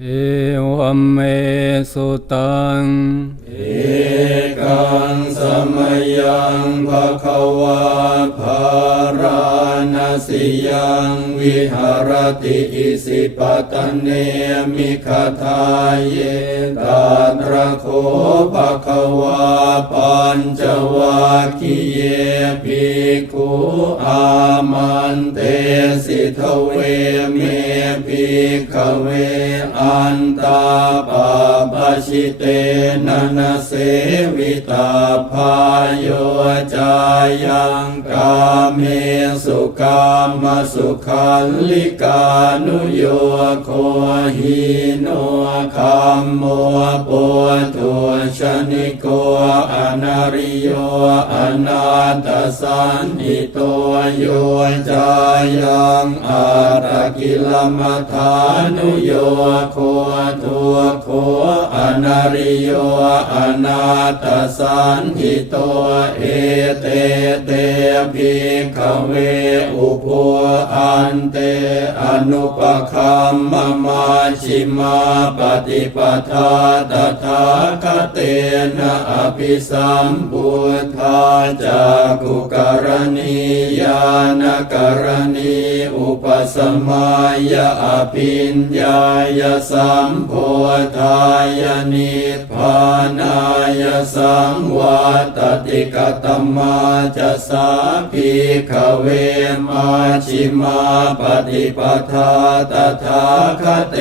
เอวัมเมสุตัง เอกังสมยังภะคะวาภาราณสิยัง วิหารติอิสิปตเนมิคทาเยตาตระโคภะคะวาปัญจวัคคีเยภิกขุอามันเตสิทเวเมภิกขเวอันตาปาปชิเตนะนะเสวิตาพายโยจายังกาเมสุกามสุขันลิกานุโยโคหิโนคัมโมปวตุชนิโกอนาริโยอนาตสันหิโตโยจายังอาตกิลมัฐานุโยโคทุโคอนาริโยอนาตสันหิโตเอเตเตภิกขเวอุปอันเตอนุปคัมมมาชิมาปฏิปทาตถาคเตนะอภิสัมพุทธาจากุกรณียานกรณีอุปสมัยอภิญญายสัมโพธายนิพานายสังวัตติกตมาจะสาภิกเวมาชิมาปฏิปทาตถาคเต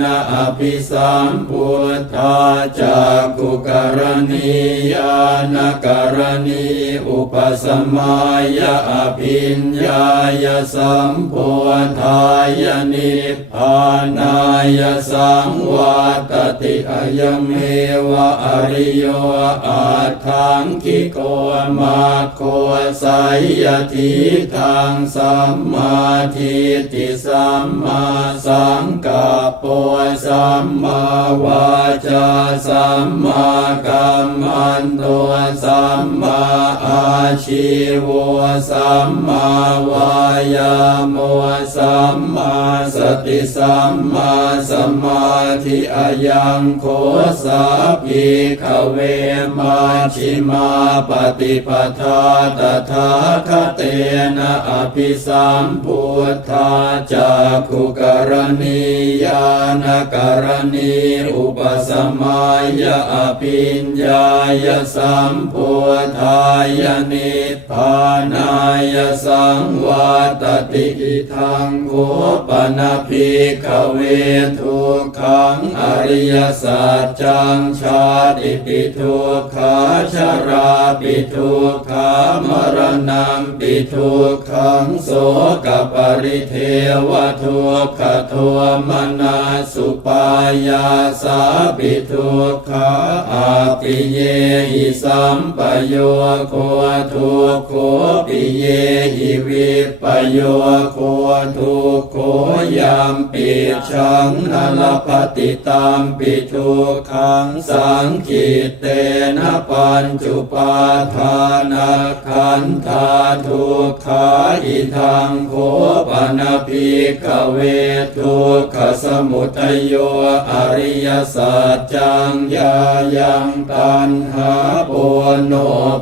นะอภิสัมพุทธาจากุกรณียานกรณีอุปสมัยอภิญญายสัมโพธายนิพพานายสังวัตติอยังเมวะอริโยอาทังคิโกมาโคสายทิทางสัมมาทิฏฐิสัมมาสังกัปปะสัมมาวาจาสัมมากัมมันโตสัมมาอาชีวสัมมาวายาโมสัมมาสติสัมมาสมาธิอายังโคสาภิกขเวมาชิมาปฏิปทาตถาคเตนะอภิสัมพุทาจากขุกรณียานกรณีอุปสมัยอภิญญายสัมพุทธายนิพพานายสังวัตติอิทังโคปนาภิกขเวทุกขังอริยสัจจังชาติปิทุกขาชาราปิทุกขามรณะปิทุกขังโสกปรริเทวทุกขโทมนาสุปายาสาปิทุกขาอาปิเยหิสัมปโยโคทุกโคปิเยหิวิปโยโคทุกโคยามปิชังนลปฏิตามปิทุกขังสังขิตเตนะปัญจุปาทานาขันธาทุกขาอิทังโคปนาภิกเวทุกขสมุทัยโยอริยสัจจังยายังตันหาปุโน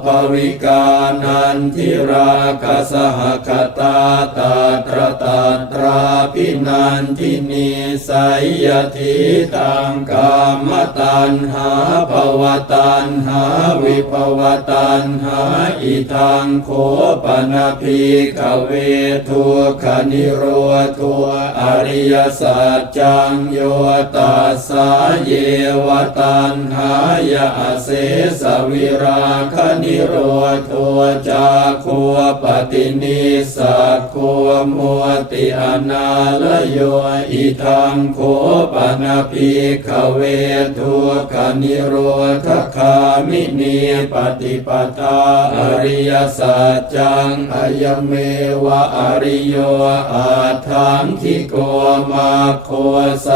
ภวิกานันทิราคสหคตาตาตรตาตราพินันทินีสัยยทิตังกามตันหาภวตันหาวิภวตันหาอิทังโคปนาภิกเวทุกขนิโรธัวอริยสัจจังโยตัสสาเยวตันหายาเสสวิราคนิโรธัวจาคัวปฏินิสักคัวมัวติอนาลโยอิทังโคปนาภิกเวทุกขนิโรธคามินีปฏิปทาอริยสัจจังอายเมวะอริโยอาทังคิโกมาโคไส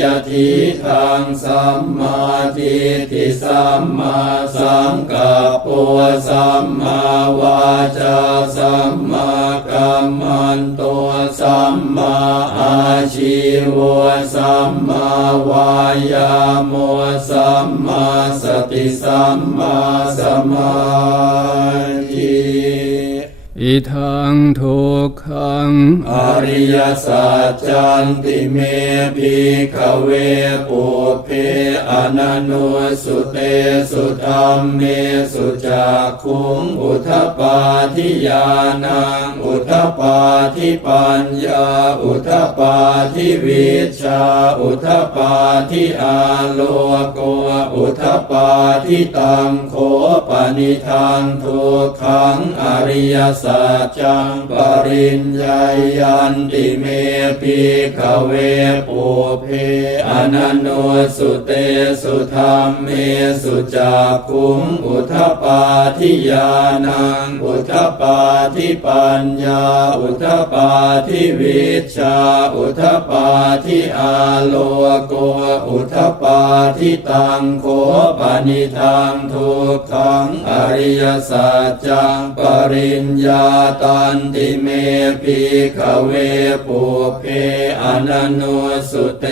ยทิทางสัมมาทิฏฐิสัมมาสังกัปปะสัมมาวาจาสัมมากัมมันโตสัมมาอาชีวสัมมาวายามสัมมาสติสัมมาสมา อิทังทุกขัง อริยสัจจันติเมภิกขเวปุเพอนันโนสุเตสุธรรมเมสุจักขุงอุทปาทิยานังอุทปาทิปัญญา อุทปาทิวิชา อุทปาทิอาโลโกอุทปาทิตังโคปนิทานทุกขังอริยสัจจังปริญญายันติเมปิขเวปุเพอนันโนสุเตสุธรรมเมสุจักขุงอุทปปาทิยานังอุทปปาทิปัญญา อุทปปาทิวิชา อุทปปาทิอาโลโกอุทปปาทิตังโคปนิทังทุกขังอริยสัจจังปริญญาตันติเมปิขเวปุเพอนันโนสุเต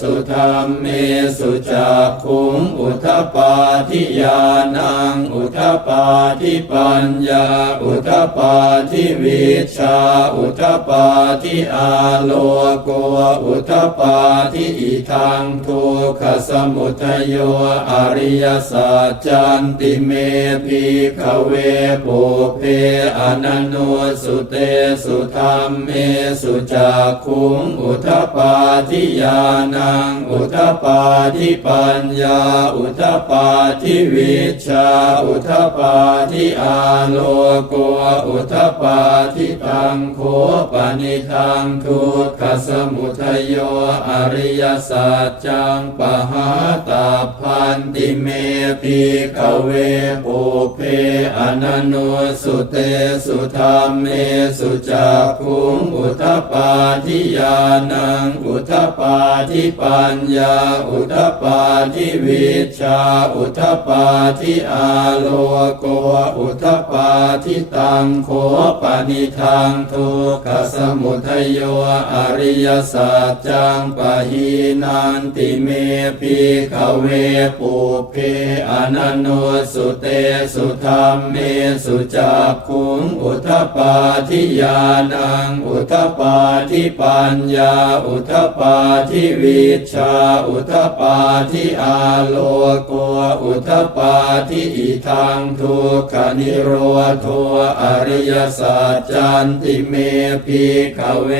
สุธรรมเมสุจักขุงอุทปปาทิยานังอุทปปาทิปัญญาอุทปปาทิวิชาอุทปปาทิอาโลโกอุทปปาทิอิทังทุกขสมุทโยอริยสัจจันติเมภิขเวปุเพอนันโนสุเตสุธรรมเมสุจักุงอุทปาทิยานังอุทปาทิปัญญา อุทปาทิวิชา อุทปาทิอาโลโกอุทปาทิตังโคปนิทังทุกขสมุทโยอริยสัจจังปหาตาพันติเมปิขเวปุเพอนันโนสุเตสุธรรมเมสุจักขุงอุทปาทิยานัง อุทปาทิปัญญา อุทปาทิวิชา อุทปาทิอาโลโก อุทปาทิตังโคปนิทังทุกขสมุทโยอริยสัจจังปะหีนันติเมปิขเวปุเพอนันโนสุเตสุธรรมเมสุจักขุงอุทปาทิยานัง อุทปาทิปัญญา อุทปาทิวิชา อุทปาทิอาโลโกอุทปาทิอิทังทุกขนิโรโทอริยสัจจันติเมภิกเว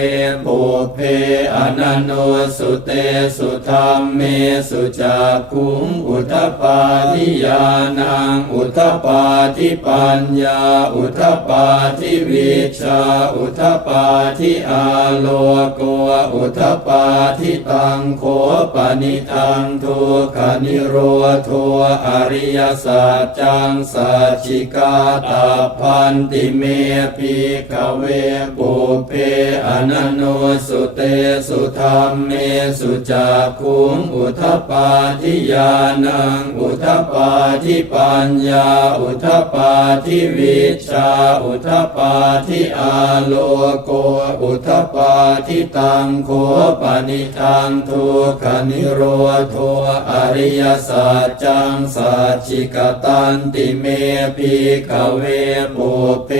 ปุเพอนันโนสุเตสุธรรมเมสุจักุงอุทปาทิยานัง อุทปาทิปัญญา อุทปาทิวิชาอุทปาทิอาโลโกอุทปาทิตังโคปนิทังทุกนิโรโทอริยสัจจังสัจจิกาตาพันติเมภิกเวปุเพอนันโนสุเตสุธรรมเมสุจักุงอุทปาทิยานังอุทปาทิปัญญาอุทปปาทิวิชาอุทปปาทิอาโลโกอุทปปาทิตังโคปนิทังทุกขนิโรโทอริยสัจจังสัจจิกตันติเมภิกเวปุเพ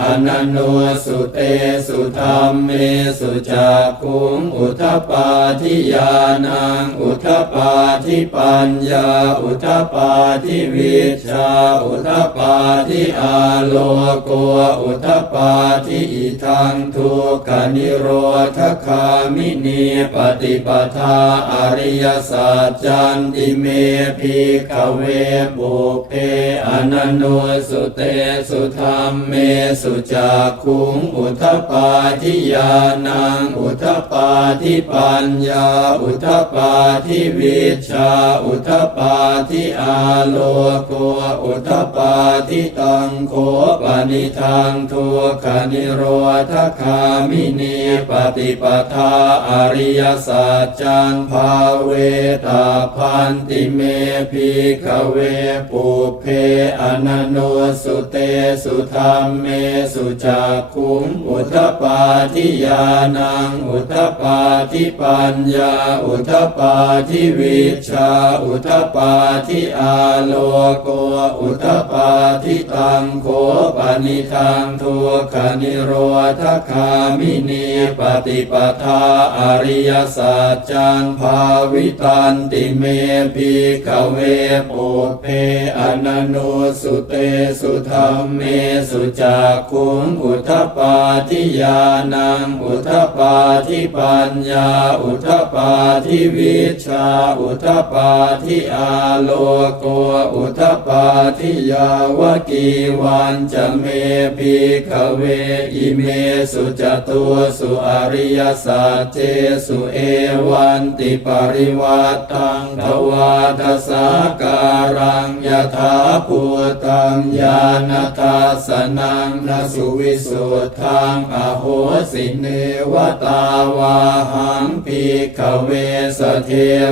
อนันโนสุเตสุธรรมเมสุจักุงอุทปปาทิยานังอุทปปาทิปัญญาอุทปปาทิวิชาอุทปาทิอาโลโกอุทปาทิอิทังทุกขนิโรธคามินีปฏิปทาอริยสัจจันติเมภิกเวปุเพอนันโนสุเตสุธรรมเมสุจักขุงอุทปาทิยานังอุทปาทิปัญญาอุทปาทิวิชาอุทปาทิอาโลโกอุทปปาทิตังโคปนิทัตังทุกขนิโรธคามินีปฏิปทาอริยสัจจังภาเวตาพันติเมภิกขเวปุเพอนันโนสุเตสุธรรมเมสุจักขุงอุทปาทิยานังอุทปาทิปัญญาอุทปาทิวิชาอุทปาทิอาโลโกอุทปาทิตังโคปนิทัังทุกขนิโรธคามินีปฏิปทาอริยสัจจังภาวิตันติเมภิกขเวปุเพอนันโนสุเตสุธรรมเมสุจักขุงอุทปาทิยานังอุทปาทิปัญญาอุทปาทิวิชาอุทปาทิอาโลโกอุทปาทิยาวกีวันจะเมภิกเวอิเมสุจตุสุอริยสัจเจสุเอวันติปริวัตตังทวาทสาการังยถาภูตังญาณทัสนังนสุวิสุทธังอโหสิเนวตาวาหังภิกเวสเท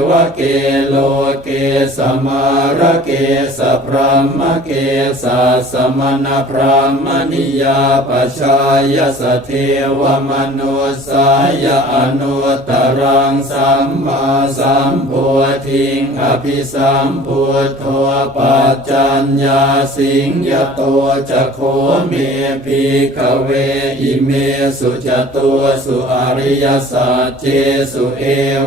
วเกโลเกสมาระเกสพรหมเกสสมณพรหมนิยาปชายสเทวมนุสายอนุตรังสัมมาสัมโพธิงอภิสัมพุทโธปัจจัญญาสิงยโตจะโคเมภิกเวอิเมสุจตุสุอริยสัจเจสุเอ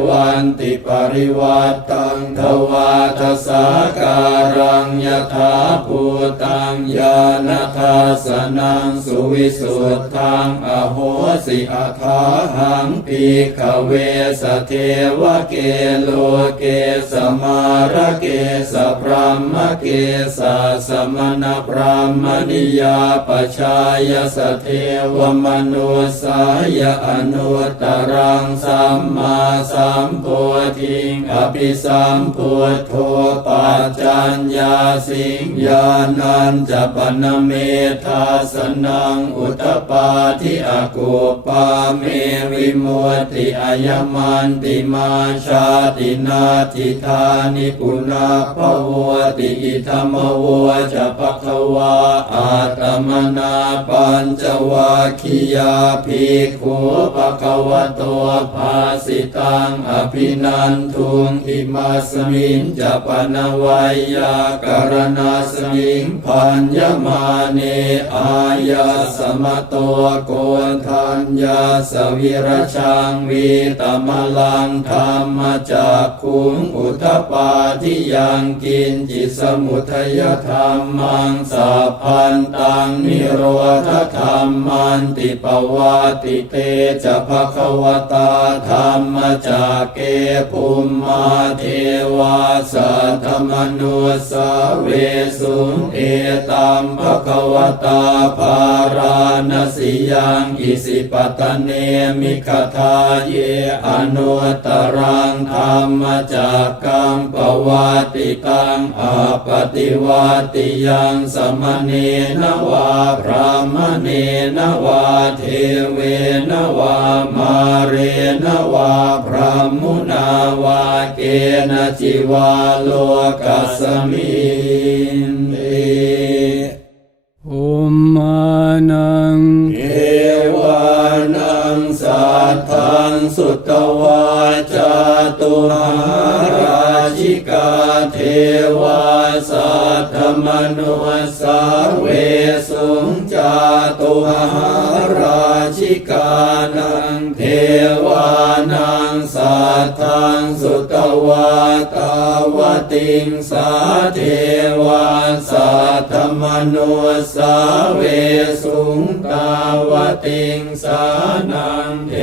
วันติปริวัตตังทวาทสาการังยถาภูตังญาณทัสนงสุวิสุทธังอโหสิอาคาหังปีขเวสเทวเกโลเกสมาระเกสพรหมเกสสมณพรหมนิยาปชายสเทวมนุสายอนุตรังสัมมาสัมโพธิงอภิสัมพุทโธปัจจัญญาสิงญานันจะปนเมธาสนังอุตปาทิอากุปาเมวิมุติอายมันติมาชาตินาทิธานิปุนาภวติอิธรรมโวจะภควาอาตมนาปัญจวัคคียาภิกขุภควโตภาสิตังอภินันทุงอิมาสมิงจะปนวัยยาการณาสมิงพันยมาเนอาายาสมโตโกนทัญญาสวิรชังวีตมลังธรรมจากขุงอุทปาทิยังกินจิตสมุทัยธรรมังสัพพันตังนิโรธธรรมันติปวาติเตจะภควตาธรรมจากเกภุมมาเทวาสัทธมนุสเวสุงเอตัมภควตาภาราณสิยังอิสิปตเนมิคทาเยอนุตรังธรรมจากกังปวัติตังอาปฏิวัติยังสมเนนวาพระมเนนวาเทเวนวามาเรนวาพระมุนาวาเกณจิวาโลกัสมินเอ นัง เอวานังสัทธังสุตวาจาตุหาราชิกาเทวาสัตธมนุสาเวสุงจาตุหารา ชิกานังเทวานังสัทธังสุตวาตาวติงสาเทวาสัตธมนุสาเวสุงตาวติงสานังเท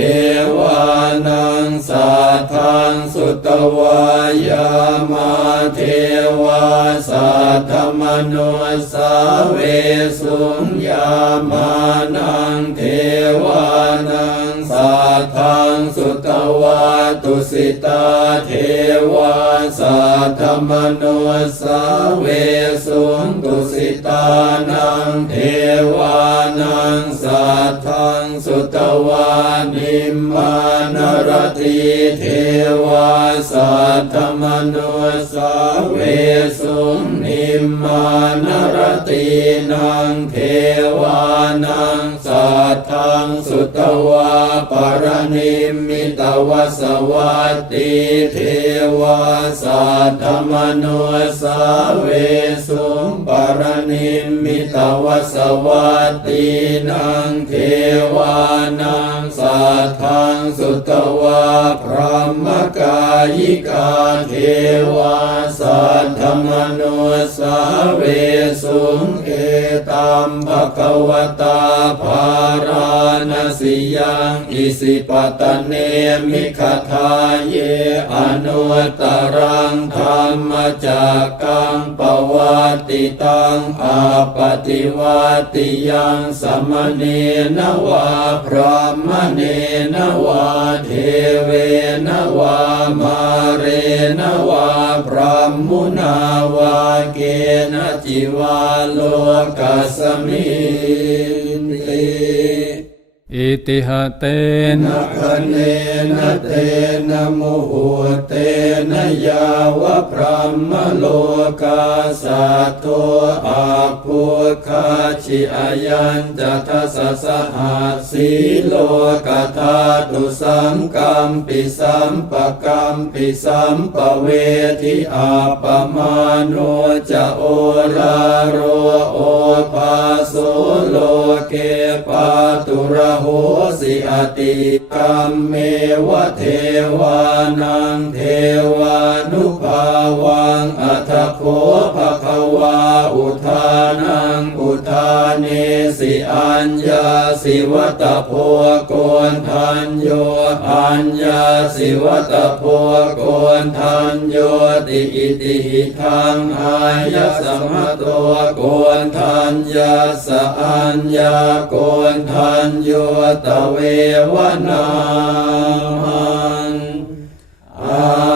วานัง สัทธังสุตวายามาเทวาสัทธมนุสาเวสุงยามานังเทวานังสสัทธังสุต วาตุสิตาเทวาสัทธมโนสาเวสุงตุสิตานังเทวานังสัทธังสุตวานิมมานรติเทวาสัทธมโนสาเวสุงนิมมานรตินังเทวานังสัทธังสุตวาปรนิมมิตวสวัตติเทวาสัตธมโนสาเวสุปรณิมมิตวสวัตตินังเทวานังสัทธังสุตวาพระมกายิกาเทวาสัทธมโนสาเวสุงเอตัมภะควตาภาราณสิยังอิสิปตเนมิขทาเยอนุตรังธรร มจักกังปวัติตังอาปฏิวัติยังสมเนนวาพรหมเนนวาเทเวนวามาเรนวาพรหมุนาวาเกณจิวาโลกัสมิติ อิติหะเตนะคะเนนะเตนะโมโหเตนะยาวะพรหมโลกาสัตโตอาภูคาชิอายันจะทัสสะหัสสีโลกธาตุสังกัมปิสัมปะกัมปิสัมปะเวทิอาปมาโนจะโอลาโรโอภาโสโลเกปาตุระโหสิอติกรรมเมวะเทวานังเทวานุภาวังอัตโคภะคะวาอุทานังอุทาเน สิอัญญาสิวตโพโกนทันโยอัญญาสิวตโพโกนทันโยติอิติหิทังอายะสมะโตโกนทันยาสะอัญญาโกนทันโยตะเววนาหังอา